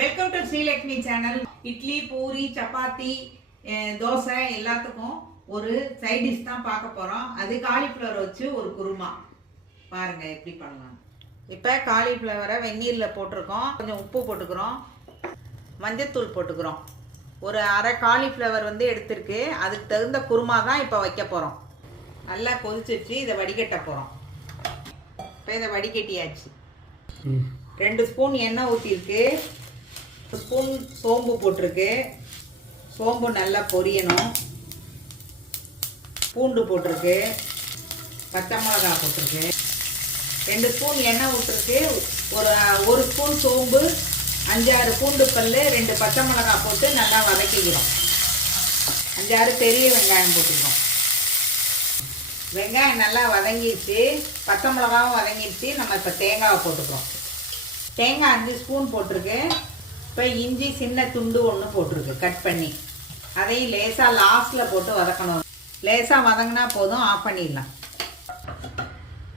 Welcome to Srilakshmi channel. Idli, puri, chapati, dosa எல்லாத்துக்கும் ஒரு side dish தான் பார்க்க போகிறோம். அது காலிஃப்ளவர் வச்சு ஒரு குருமா. பாருங்க எப்படி பண்ணலாம். இப்போ காலிஃப்ளவரை வெந்நீரில் போட்டிருக்கோம். கொஞ்சம் உப்பு போட்டுக்கிறோம், மஞ்சத்தூள் போட்டுக்கிறோம். ஒரு அரை காலிஃப்ளவர் எடுத்திருக்கு. அதுக்கு தகுந்த குருமா தான் இப்போ வைக்க போகிறோம். நல்லா கொதிச்சிச்சு. இதை வடிகட்ட போகிறோம். இப்போ இதை வடிகட்டியாச்சு. 2 ஸ்பூன் எண்ணெய் ஊற்றிருக்கு. 1 ஸ்பூன் சோம்பு போட்டிருக்கு. சோம்பு நல்லா பொரியணும். பூண்டு போட்டிருக்கு. பச்சை மிளகாய் போட்டிருக்கு. 2 ஸ்பூன் எண்ணெய் விட்டுருக்கு. ஒரு ஸ்பூன் சோம்பு, 5-6 பூண்டு பல், 2 பச்சை மிளகாய் போட்டு நல்லா வதக்கிக்கிறோம். 5-6 பெரிய வெங்காயம் போட்டுக்கிறோம். வெங்காயம் நல்லா வதங்கிடுச்சு. பச்சை மிளகாவும் வதங்கிடுச்சு. நம்ம இப்போ தேங்காவை போட்டுக்கிறோம். தேங்காய் 5 ஸ்பூன் போட்டிருக்கு. இப்போ இஞ்சி சின்ன துண்டு 1 போட்டிருக்கு கட் பண்ணி. அதையும் லேசாக லாஸ்ட்டில் போட்டு வதக்கணும். லேசாக வதங்கினா போதும், ஆஃப் பண்ணிடலாம்.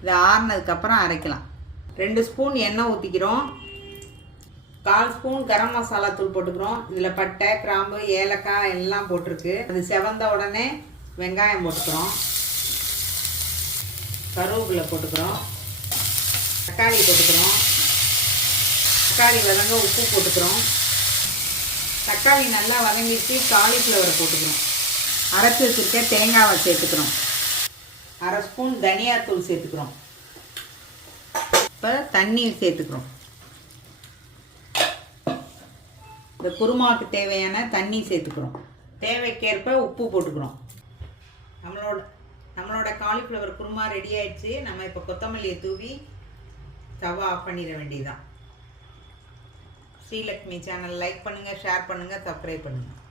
இது ஆறுனதுக்கப்புறம் அரைக்கலாம். 2 ஸ்பூன் எண்ணெய் ஊற்றிக்கிறோம். 1/4 ஸ்பூன் கரம் மசாலா தூள் போட்டுக்கிறோம். இதில் பட்டை, கிராம்பு, ஏலக்காய் எல்லாம் போட்டிருக்கு. அது செவந்த உடனே வெங்காயம் போட்டுக்கிறோம். கருவேப்பிலை போட்டுக்கிறோம். தக்காளி போட்டுக்கிறோம். தக்காளி வதங்க உப்பு போட்டுக்கிறோம். தக்காளி நல்லா வதங்கிட்டு காலிஃப்ளவரை போட்டுக்கிறோம். அரைச்சி வச்சுருக்க தேங்காவை சேர்த்துக்கிறோம். 1/2 ஸ்பூன் தனியாத்தூள் சேர்த்துக்கிறோம். இப்போ தண்ணி சேர்த்துக்கிறோம். இந்த குருமாவுக்கு தேவையான தண்ணி சேர்த்துக்கிறோம். தேவைக்கேற்ப உப்பு போட்டுக்கிறோம். நம்மளோட காலிஃப்ளவர் குருமா ரெடி ஆயிடுச்சு. நம்ம இப்போ கொத்தமல்லியை தூவி ஸ்டவ் ஆஃப் பண்ணிட வேண்டியதுதான். ஸ்ரீலக்ஷ்மி சேனல் லைக் பண்ணுங்கள், ஷேர் பண்ணுங்கள், சப்ஸ்கிரைப் பண்ணுங்கள்.